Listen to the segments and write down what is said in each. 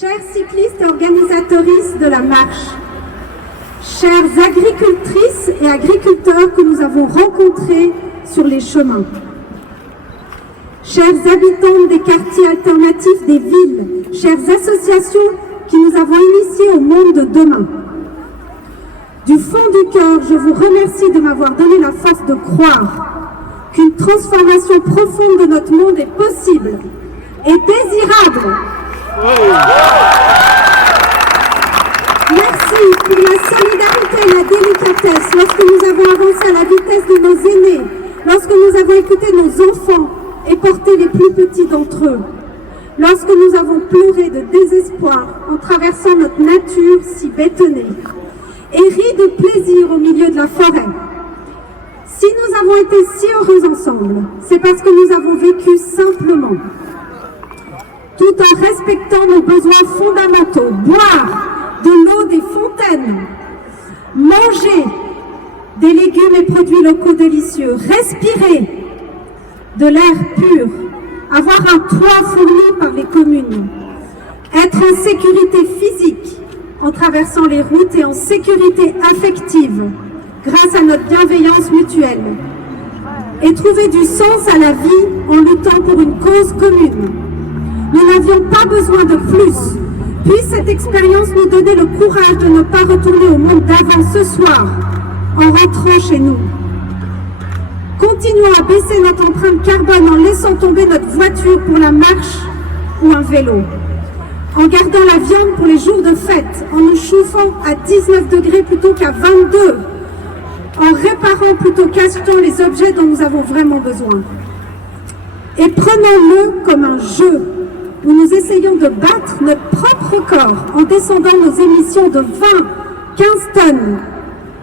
Chers cyclistes et organisatrices de la marche, chères agricultrices et agriculteurs que nous avons rencontrés sur les chemins, chers habitants des quartiers alternatifs des villes, chères associations qui nous avons initiés au monde de demain, du fond du cœur, je vous remercie de m'avoir donné la force de croire qu'une transformation profonde de notre monde est possible et désirable. Merci pour la solidarité et la délicatesse lorsque nous avons avancé à la vitesse de nos aînés, lorsque nous avons écouté nos enfants et porté les plus petits d'entre eux, lorsque nous avons pleuré de désespoir en traversant notre nature si bétonnée et ri de plaisir au milieu de la forêt. Si nous avons été si heureux ensemble, c'est parce que nous avons vécu simplement, tout en respectant nos besoins fondamentaux, boire de l'eau des fontaines, manger des légumes et produits locaux délicieux, respirer de l'air pur, avoir un toit fourni par les communes, être en sécurité physique en traversant les routes et en sécurité affective grâce à notre bienveillance mutuelle, et trouver du sens à la vie en luttant pour une cause commune. Nous n'avions pas besoin de plus. Puisse cette expérience nous donner le courage de ne pas retourner au monde d'avant ce soir, en rentrant chez nous. Continuons à baisser notre empreinte carbone en laissant tomber notre voiture pour la marche ou un vélo, en gardant la viande pour les jours de fête, en nous chauffant à 19 degrés plutôt qu'à 22, en réparant plutôt qu'achetant les objets dont nous avons vraiment besoin. Et prenons-le comme un jeu où nous essayons de battre notre propre corps en descendant nos émissions de 20, 15 tonnes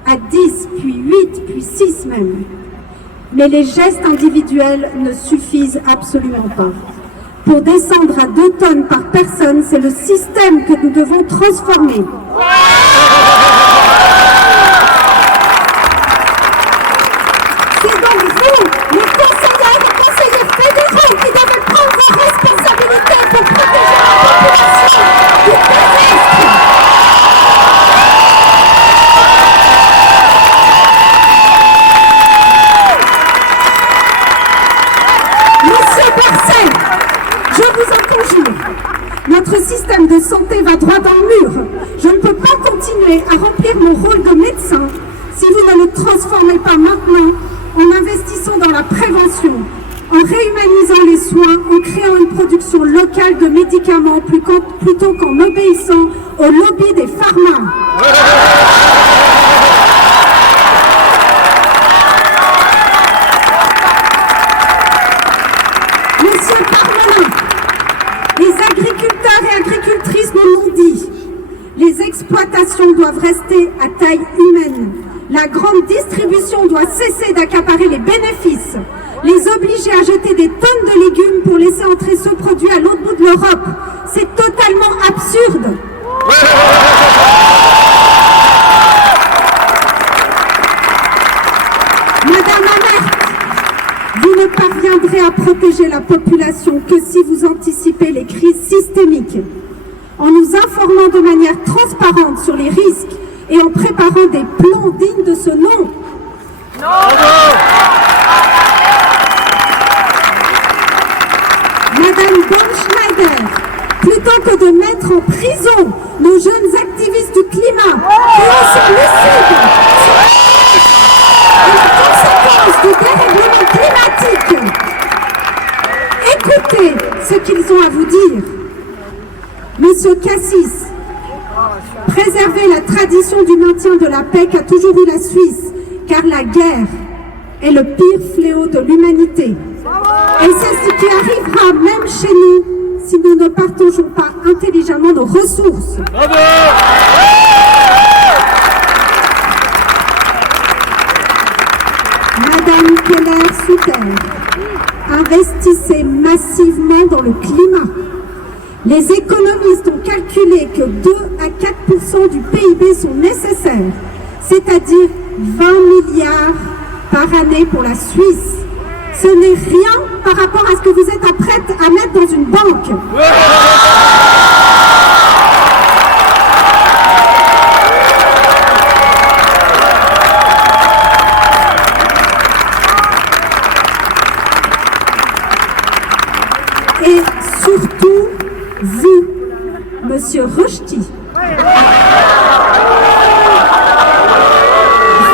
à 10, puis 8, puis 6 même. Mais les gestes individuels ne suffisent absolument pas. Pour descendre à 2 tonnes par personne, c'est le système que nous devons transformer. C'est donc vous, les conseillères et conseillers fédéraux, qui devez prendre vos responsabilités pour protéger la population du désastre. Monsieur Berset, je vous en conjure, notre système de santé va droit dans le mur. Je ne peux pas continuer à remplir mon rôle de médecin si vous ne le transformez pas maintenant en investissant dans la prévention, en réhumanisant les soins, en créant une production locale de médicaments plutôt qu'en obéissant au lobby des pharma. Monsieur Parmelin, les agriculteurs et agricultrices nous l'ont dit, les exploitations doivent rester à taille humaine. La grande distribution doit cesser d'accaparer les bénéfices, les obliger à jeter des tonnes de légumes pour laisser entrer ce produit à l'autre bout de l'Europe. C'est totalement absurde. Madame Amert, vous ne parviendrez à protéger la population que si vous anticipez les crises systémiques, en nous informant de manière transparente sur les risques et en préparant des plans dignes de ce nom. Madame Born-Schneider, plutôt que de mettre en prison nos jeunes activistes du climat qui ont sont lucides sur les conséquences du dérèglement climatique, écoutez ce qu'ils ont à vous dire. Monsieur Cassis, préserver la tradition du maintien de la paix qu'a toujours eu la Suisse, car la guerre est le pire fléau de l'humanité. Et c'est ce qui arrivera même chez nous si nous ne partageons pas intelligemment nos ressources. Madame Keller-Souter, investissez massivement dans le climat. Les économistes ont calculé que 2 à 4% du PIB sont nécessaires, c'est-à-dire 20 milliards par année pour la Suisse. Ce n'est rien par rapport à ce que vous êtes prête à mettre dans une banque. vous, Monsieur Rochety.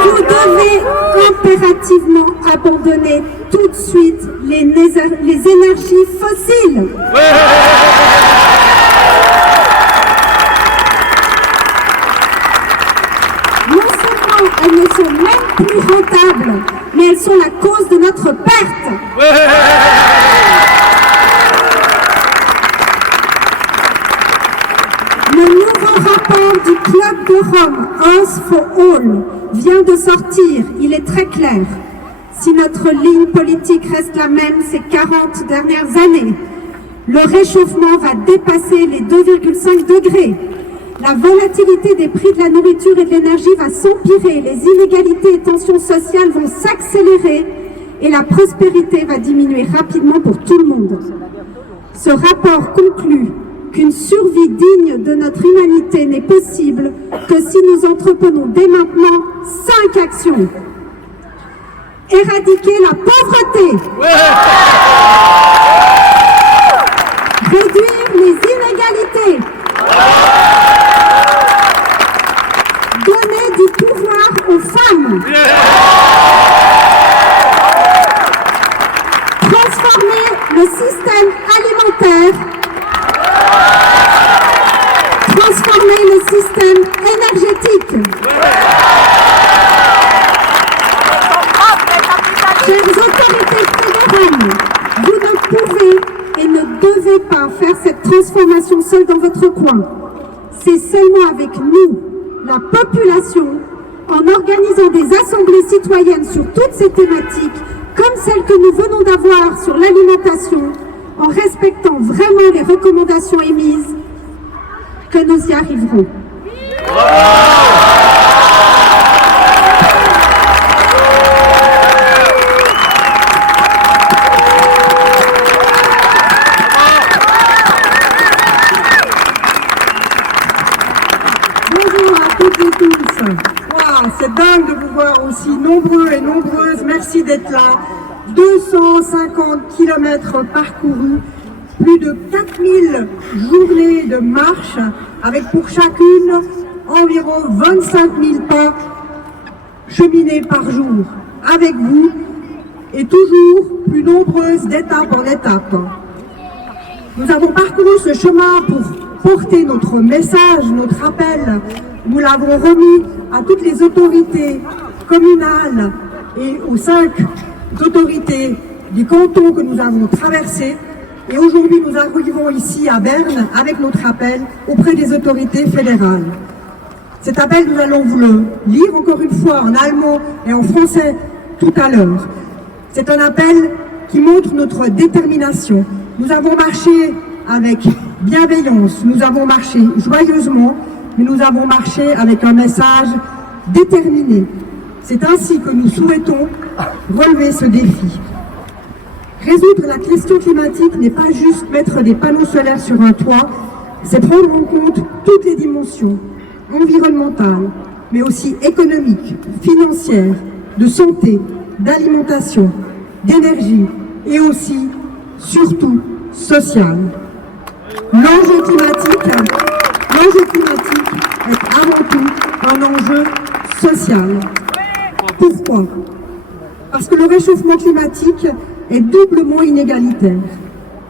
Vous devez impérativement abandonner tout de suite les énergies fossiles. Non seulement elles ne sont même plus rentables, mais elles sont la cause de notre perte. Le nouveau rapport du Club de Rome, Earth for All, vient de sortir. Il est très clair. Si notre ligne politique reste la même ces 40 dernières années, le réchauffement va dépasser les 2,5 degrés. La volatilité des prix de la nourriture et de l'énergie va s'empirer, les inégalités et tensions sociales vont s'accélérer et la prospérité va diminuer rapidement pour tout le monde. Ce rapport conclut qu'une survie digne de notre humanité n'est possible que si nous entreprenons dès maintenant 5 actions. Éradiquer la pauvreté. Réduire les inégalités. Donner du pouvoir aux femmes. Transformer le système alimentaire. Transformer le système énergétique. Chères autorités fédérales, vous ne pouvez et ne devez pas faire cette transformation seule dans votre coin. C'est seulement avec nous, la population, en organisant des assemblées citoyennes sur toutes ces thématiques, comme celle que nous venons d'avoir sur l'alimentation, en respectant vraiment les recommandations émises, que nous y arriverons. Bonjour à toutes et tous. Wow, c'est dingue de vous voir aussi nombreux et nombreuses. Merci d'être là. 250 km parcourus, plus de 4000 journées de marche, avec pour chacune environ 25 000 pas cheminés par jour. Avec vous, et toujours plus nombreuses d'étape en étape. Nous avons parcouru ce chemin pour porter notre message, notre appel. Nous l'avons remis à toutes les autorités communales et aux 5 autorités du canton que nous avons traversé. Et aujourd'hui, nous arrivons ici à Berne avec notre appel auprès des autorités fédérales. Cet appel, nous allons vous le lire encore une fois en allemand et en français tout à l'heure. C'est un appel qui montre notre détermination. Nous avons marché avec bienveillance, nous avons marché joyeusement, mais nous avons marché avec un message déterminé. C'est ainsi que nous souhaitons relever ce défi. Résoudre la question climatique n'est pas juste mettre des panneaux solaires sur un toit, c'est prendre en compte toutes les dimensions environnementales, mais aussi économiques, financières, de santé, d'alimentation, d'énergie et aussi, surtout, sociale. L'enjeu climatique est avant tout un enjeu social. Pourquoi? Parce que le réchauffement climatique est doublement inégalitaire.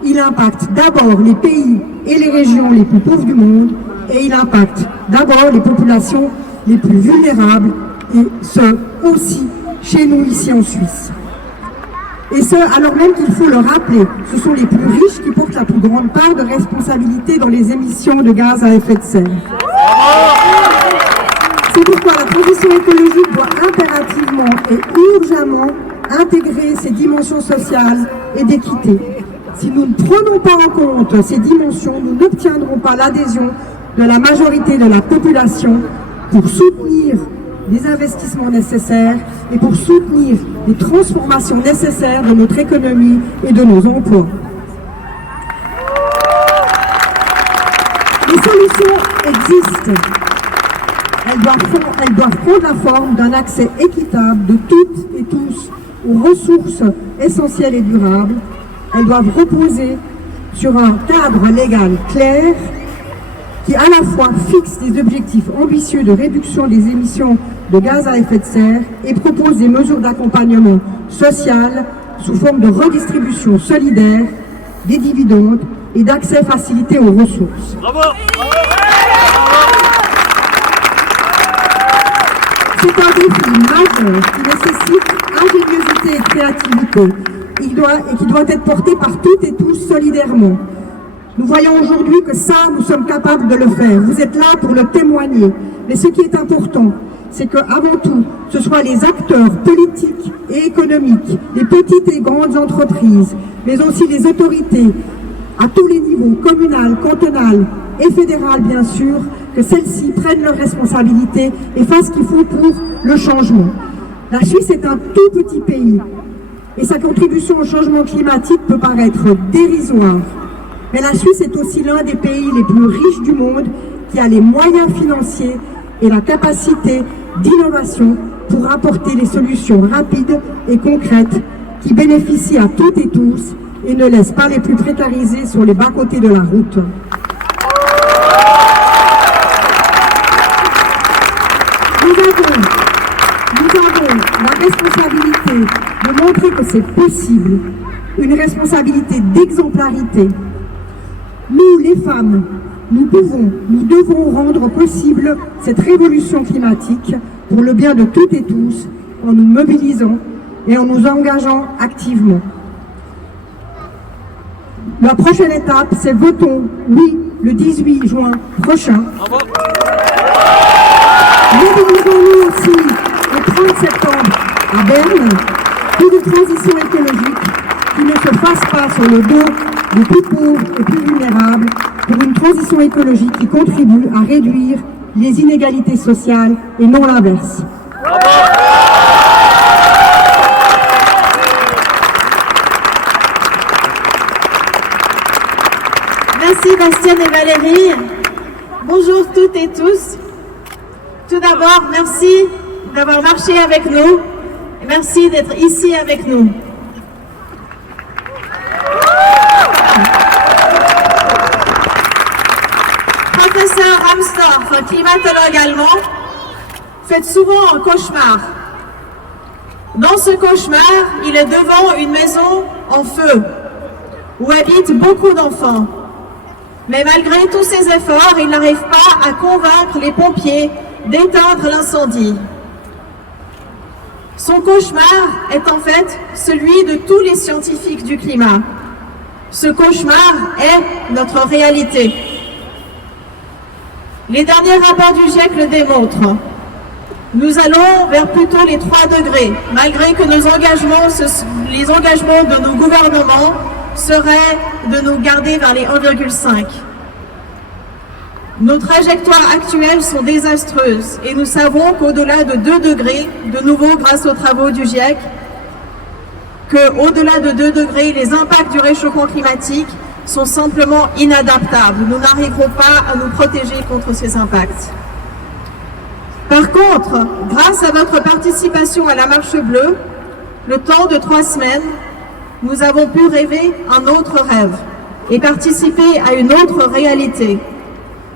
Il impacte d'abord les pays et les régions les plus pauvres du monde et il impacte d'abord les populations les plus vulnérables et ce aussi chez nous ici en Suisse. Et ce, alors même qu'il faut le rappeler, ce sont les plus riches qui portent la plus grande part de responsabilité dans les émissions de gaz à effet de serre. C'est pourquoi la transition écologique doit impérativement et urgemment intégrer ces dimensions sociales et d'équité. Si nous ne prenons pas en compte ces dimensions, nous n'obtiendrons pas l'adhésion de la majorité de la population pour soutenir les investissements nécessaires et pour soutenir les transformations nécessaires de notre économie et de nos emplois. Les solutions existent. Elles doivent prendre la forme d'un accès équitable de toutes et tous aux ressources essentielles et durables. Elles doivent reposer sur un cadre légal clair qui à la fois fixe des objectifs ambitieux de réduction des émissions de gaz à effet de serre et propose des mesures d'accompagnement social sous forme de redistribution solidaire des dividendes et d'accès facilité aux ressources. Bravo. C'est un défi majeur qui nécessite ingéniosité et créativité et qui doit être porté par toutes et tous solidairement. Nous voyons aujourd'hui que ça, nous sommes capables de le faire. Vous êtes là pour le témoigner. Mais ce qui est important, c'est qu'avant tout, ce soit les acteurs politiques et économiques, les petites et grandes entreprises, mais aussi les autorités, à tous les niveaux, communal, cantonal et fédéral bien sûr, que celles-ci prennent leurs responsabilités et fassent ce qu'il faut pour le changement. La Suisse est un tout petit pays et sa contribution au changement climatique peut paraître dérisoire. Mais la Suisse est aussi l'un des pays les plus riches du monde qui a les moyens financiers et la capacité d'innovation pour apporter les solutions rapides et concrètes qui bénéficient à toutes et tous et ne laissent pas les plus précarisés sur les bas-côtés de la route. Nous avons la responsabilité de montrer que c'est possible, une responsabilité d'exemplarité. Nous, les femmes, nous devons rendre possible cette révolution climatique pour le bien de toutes et tous, en nous mobilisant et en nous engageant activement. La prochaine étape, c'est votons oui le 18 juin prochain. Mobilisons-nous aussi le 30 septembre à Berne pour une transition écologique qui ne se fasse pas sur le dos des plus pauvres et plus vulnérables, pour une transition écologique qui contribue à réduire les inégalités sociales et non l'inverse. Merci Bastienne et Valérie. Bonjour toutes et tous. Tout d'abord, merci d'avoir marché avec nous. Merci d'être ici avec nous. Professeur Ramsdorff, climatologue allemand, fait souvent un cauchemar. Dans ce cauchemar, il est devant une maison en feu, où habitent beaucoup d'enfants. Mais malgré tous ses efforts, il n'arrive pas à convaincre les pompiers d'éteindre l'incendie. Son cauchemar est en fait celui de tous les scientifiques du climat. Ce cauchemar est notre réalité. Les derniers rapports du GIEC le démontrent. Nous allons vers plutôt les 3 degrés, malgré que les engagements de nos gouvernements seraient de nous garder vers les 1,5. Nos trajectoires actuelles sont désastreuses et nous savons qu'au-delà de 2 degrés, de nouveau grâce aux travaux du GIEC, qu'au-delà de 2 degrés, les impacts du réchauffement climatique sont simplement inadaptables. Nous n'arriverons pas à nous protéger contre ces impacts. Par contre, grâce à votre participation à la Marche Bleue, le temps de 3 semaines, nous avons pu rêver un autre rêve et participer à une autre réalité.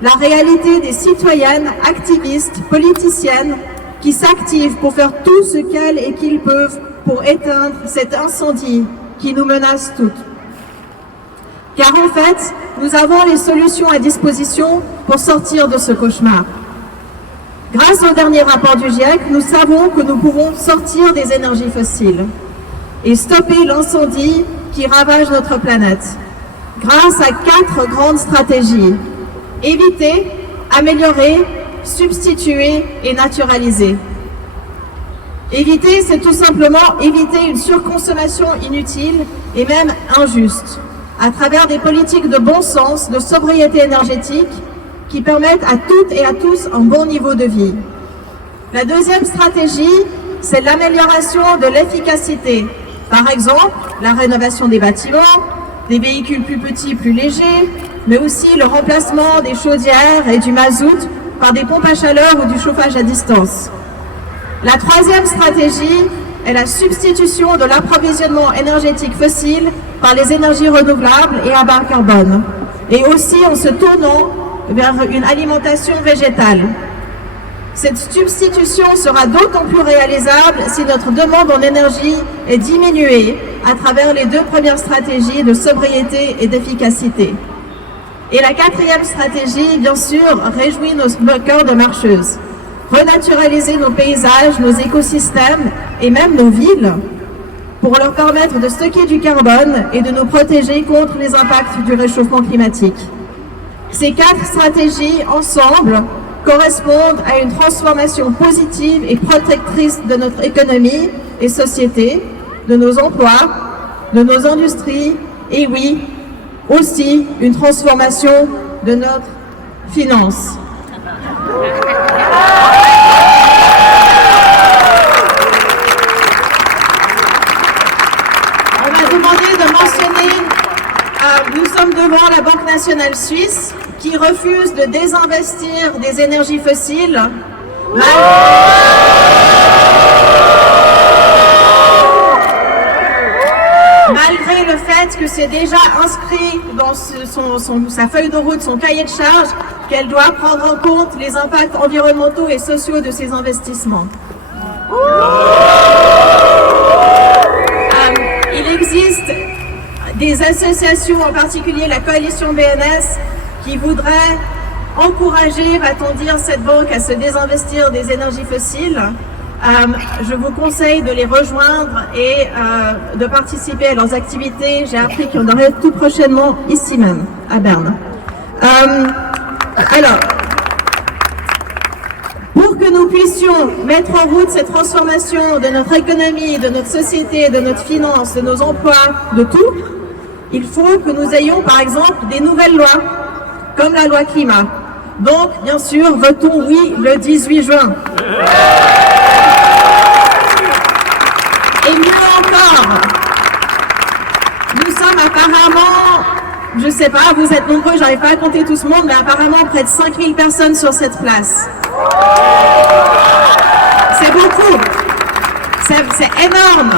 La réalité des citoyennes, activistes, politiciennes qui s'activent pour faire tout ce qu'elles et qu'ils peuvent pour éteindre cet incendie qui nous menace toutes. Car en fait, nous avons les solutions à disposition pour sortir de ce cauchemar. Grâce au dernier rapport du GIEC, nous savons que nous pouvons sortir des énergies fossiles et stopper l'incendie qui ravage notre planète. Grâce à 4 grandes stratégies. Éviter, améliorer, substituer et naturaliser. Éviter, c'est tout simplement éviter une surconsommation inutile et même injuste, à travers des politiques de bon sens, de sobriété énergétique, qui permettent à toutes et à tous un bon niveau de vie. La deuxième stratégie, c'est l'amélioration de l'efficacité. Par exemple, la rénovation des bâtiments, des véhicules plus petits, plus légers, mais aussi le remplacement des chaudières et du mazout par des pompes à chaleur ou du chauffage à distance. La troisième stratégie est la substitution de l'approvisionnement énergétique fossile par les énergies renouvelables et à bas carbone, et aussi en se tournant vers une alimentation végétale. Cette substitution sera d'autant plus réalisable si notre demande en énergie est diminuée à travers les 2 premières stratégies de sobriété et d'efficacité. Et la 4e stratégie, bien sûr, réjouit nos cœurs de marcheuses. Renaturaliser nos paysages, nos écosystèmes et même nos villes pour leur permettre de stocker du carbone et de nous protéger contre les impacts du réchauffement climatique. Ces 4 stratégies, ensemble, correspondent à une transformation positive et protectrice de notre économie et société, de nos emplois, de nos industries, et oui, aussi une transformation de notre finance. On m'a demandé de mentionner, nous sommes devant la Banque nationale suisse qui refuse de désinvestir des énergies fossiles malgré le fait que c'est déjà inscrit dans sa feuille de route, son cahier de charge, qu'elle doit prendre en compte les impacts environnementaux et sociaux de ses investissements. Il existe des associations, en particulier la coalition BNS, qui voudraient encourager, va-t-on dire, cette banque à se désinvestir des énergies fossiles. Je vous conseille de les rejoindre et de participer à leurs activités. J'ai appris qu'il y en aurait tout prochainement ici même, à Berne. Alors, pour que nous puissions mettre en route cette transformation de notre économie, de notre société, de notre finance, de nos emplois, de tout, il faut que nous ayons par exemple des nouvelles lois, comme la loi climat. Donc, bien sûr, votons oui le 18 juin. Et mieux encore, nous sommes apparemment, je sais pas, vous êtes nombreux, j'arrive pas à compter tout ce monde, mais apparemment près de 5000 personnes sur cette place. C'est beaucoup, c'est énorme.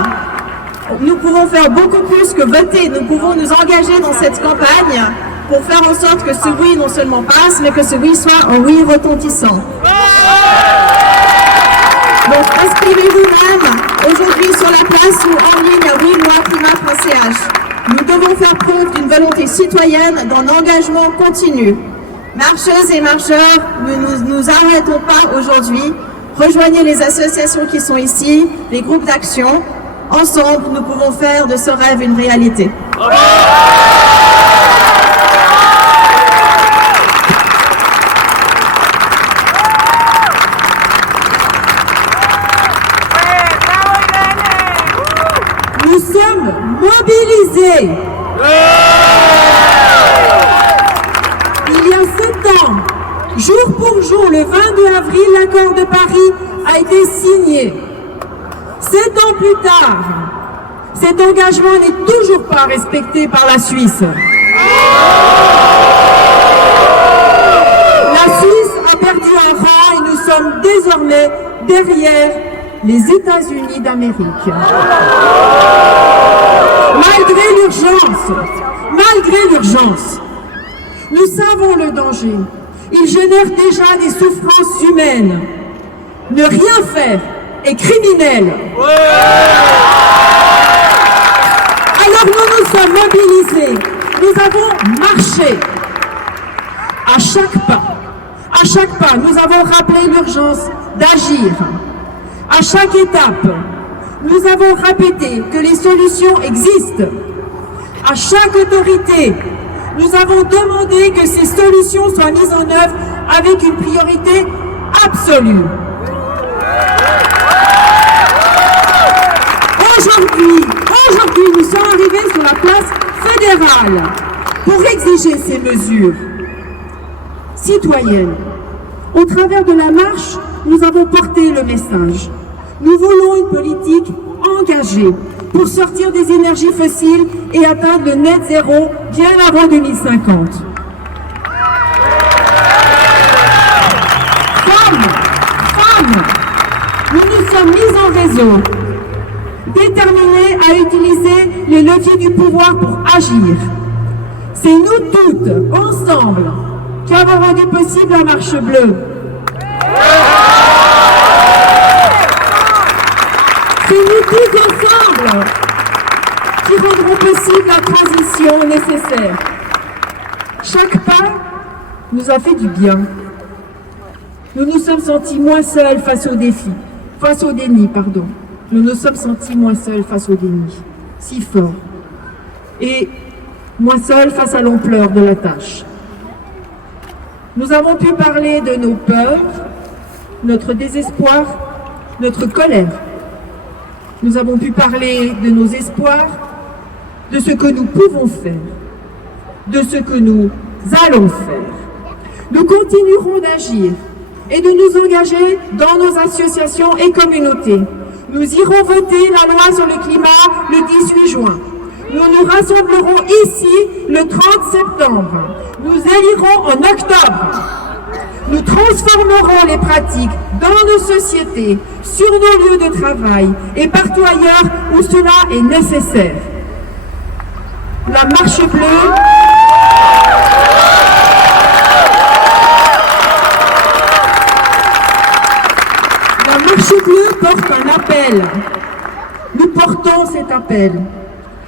Nous pouvons faire beaucoup plus que voter, nous pouvons nous engager dans cette campagne pour faire en sorte que ce oui non seulement passe, mais que ce oui soit un oui retentissant. Donc inscrivez-vous même aujourd'hui sur la place ou en ligne à oui-moi-climat.ch. Nous devons faire preuve d'une volonté citoyenne, d'un engagement continu. Marcheuses et marcheurs, nous arrêtons pas aujourd'hui. Rejoignez les associations qui sont ici, les groupes d'action. Ensemble, nous pouvons faire de ce rêve une réalité. Nous sommes mobilisés. Il y a 7 ans, jour pour jour, le 22 avril, l'accord de Paris a été signé. 7 ans plus tard, cet engagement n'est toujours pas respecté par la Suisse. La Suisse a perdu un rang et nous sommes désormais derrière les États-Unis d'Amérique. Malgré l'urgence, nous savons le danger. Il génère déjà des souffrances humaines. Ne rien faire est criminel. Alors nous nous sommes mobilisés. Nous avons marché. À chaque pas, nous avons rappelé l'urgence d'agir. À chaque étape, nous avons répété que les solutions existent. À chaque autorité, nous avons demandé que ces solutions soient mises en œuvre avec une priorité absolue. Aujourd'hui, nous sommes arrivés sur la place fédérale pour exiger ces mesures citoyennes. Au travers de la marche, nous avons porté le message. Nous voulons une politique engagée pour sortir des énergies fossiles et atteindre le net zéro bien avant 2050. Femmes, nous nous sommes mis en réseau, déterminés à utiliser les les leviers du pouvoir pour agir. C'est nous toutes, ensemble, qui avons rendu possible la Marche Bleue. C'est nous tous ensemble qui rendront possible la transition nécessaire. Chaque pas nous a fait du bien. Nous nous sommes sentis moins seuls face au déni. Nous nous sommes sentis moins seuls face au déni, si fort, et moins seuls face à l'ampleur de la tâche. Nous avons pu parler de nos peurs, notre désespoir, notre colère. Nous avons pu parler de nos espoirs, de ce que nous pouvons faire, de ce que nous allons faire. Nous continuerons d'agir et de nous engager dans nos associations et communautés. Nous irons voter la loi sur le climat le 18 juin. Nous nous rassemblerons ici le 30 septembre. Nous élirons en octobre. Nous transformerons les pratiques dans nos sociétés, sur nos lieux de travail et partout ailleurs où cela est nécessaire. La Marche Bleue porte un appel. Nous portons cet appel,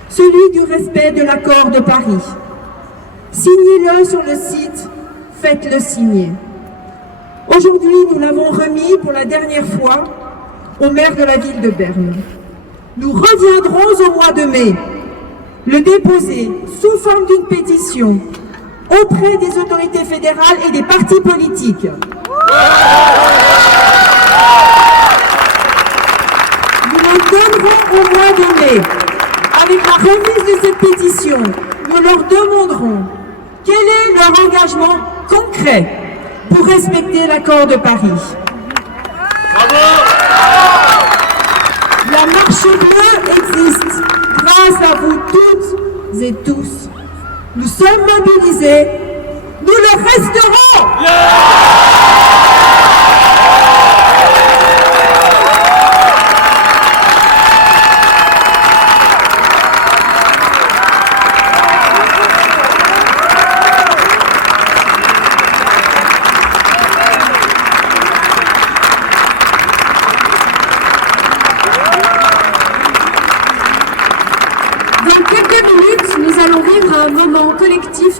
celui du respect de l'accord de Paris. Signez-le sur le site, faites-le signer. Aujourd'hui, nous l'avons remis pour la dernière fois au maire de la ville de Berne. Nous reviendrons au mois de mai, le déposer sous forme d'une pétition auprès des autorités fédérales et des partis politiques. Nous le donnerons au mois de mai. Avec la remise de cette pétition, nous leur demanderons quel est leur engagement concret pour respecter l'accord de Paris. La Marche Bleue existe grâce à vous toutes et tous. Nous sommes mobilisés, nous le resterons.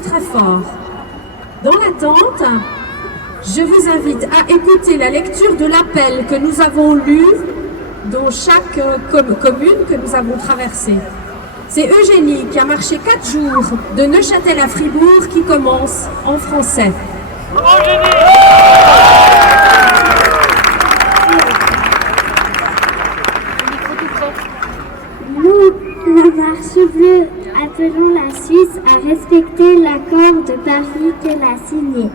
Très fort. Dans l'attente, je vous invite à écouter la lecture de l'appel que nous avons lu dans chaque commune que nous avons traversée. C'est Eugénie qui a marché 4 jours de Neuchâtel à Fribourg qui commence en français. Nous, la Marche Bleue, appelons la Suisse à respecter l'accord de Paris qu'elle a signé.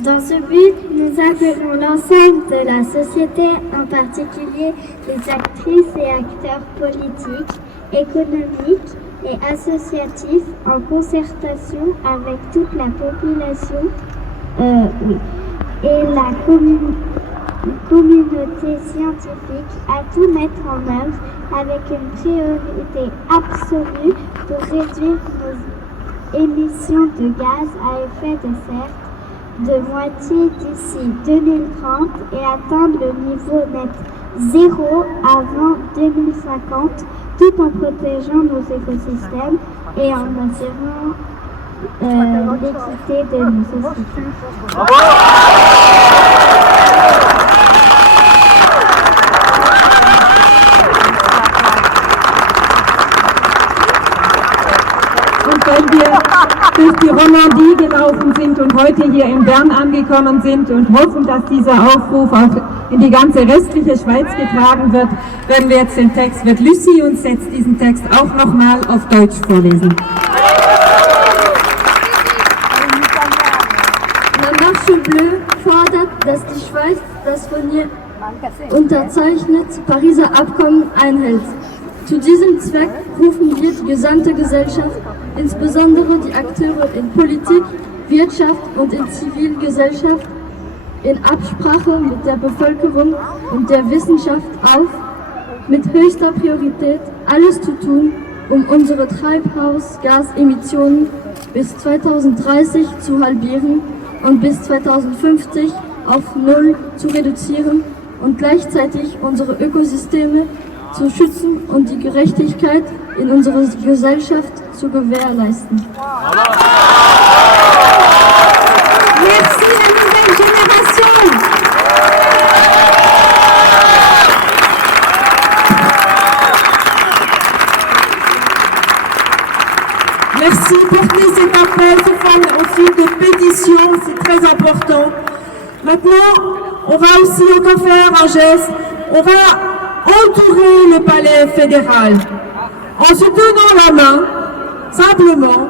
Dans ce but, nous appelons l'ensemble de la société, en particulier les actrices et acteurs politiques, économiques et associatifs, en concertation avec toute la population et la communauté scientifique, à tout mettre en œuvre avec une priorité absolue pour réduire nos émissions de gaz à effet de serre de moitié d'ici 2030 et atteindre le niveau net zéro avant 2050, tout en protégeant nos écosystèmes et en assurant l'équité de nos sociétés. Wenn wir durch die Romandie gelaufen sind und heute hier in Bern angekommen sind und hoffen, dass dieser Aufruf auch in die ganze restliche Schweiz getragen wird, werden wir jetzt wird Lucie uns jetzt diesen Text auch nochmal auf Deutsch vorlesen. La Marche Bleue fordert, dass die Schweiz das von ihr unterzeichnete Pariser Abkommen einhält. Zu diesem Zweck rufen wir die gesamte Gesellschaft, insbesondere die Akteure in Politik, Wirtschaft und in Zivilgesellschaft, in Absprache mit der Bevölkerung und der Wissenschaft auf, mit höchster Priorität alles zu tun, unsere Treibhausgasemissionen bis 2030 zu halbieren und bis 2050 auf Null zu reduzieren und gleichzeitig unsere Ökosysteme zu schützen und die Gerechtigkeit in unserer Gesellschaft zu gewährleisten. Merci la nouvelle génération. Merci, porter cet appel sous forme aussi de pétition, c'est très important. Maintenant, on va aussi encore faire un geste, on va entourer le palais fédéral en se tenant la main, simplement,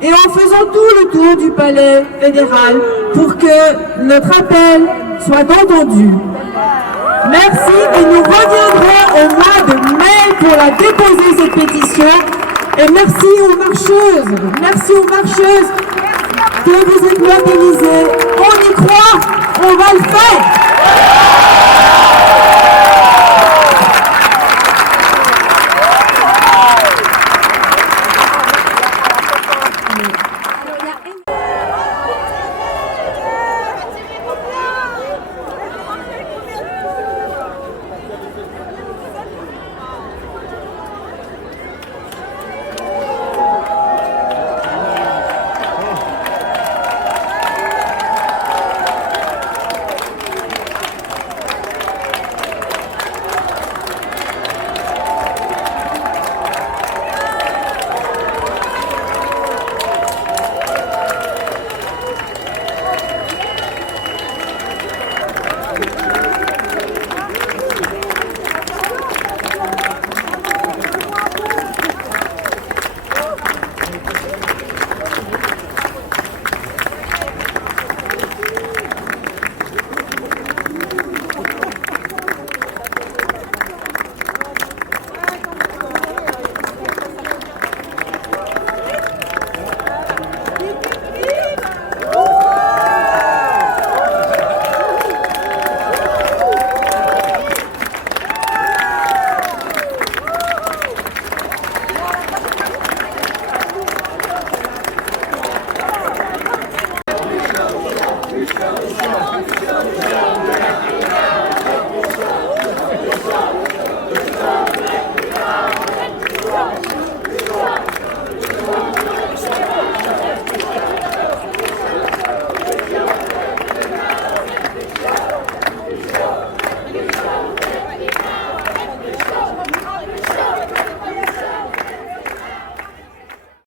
et en faisant tout le tour du palais fédéral pour que notre appel soit entendu. Merci et nous reviendrons au mois de mai pour la déposer cette pétition. Et merci aux marcheuses que vous êtes mobilisées. On y croit, on va le faire. Puxa, puxa, puxa, puxa.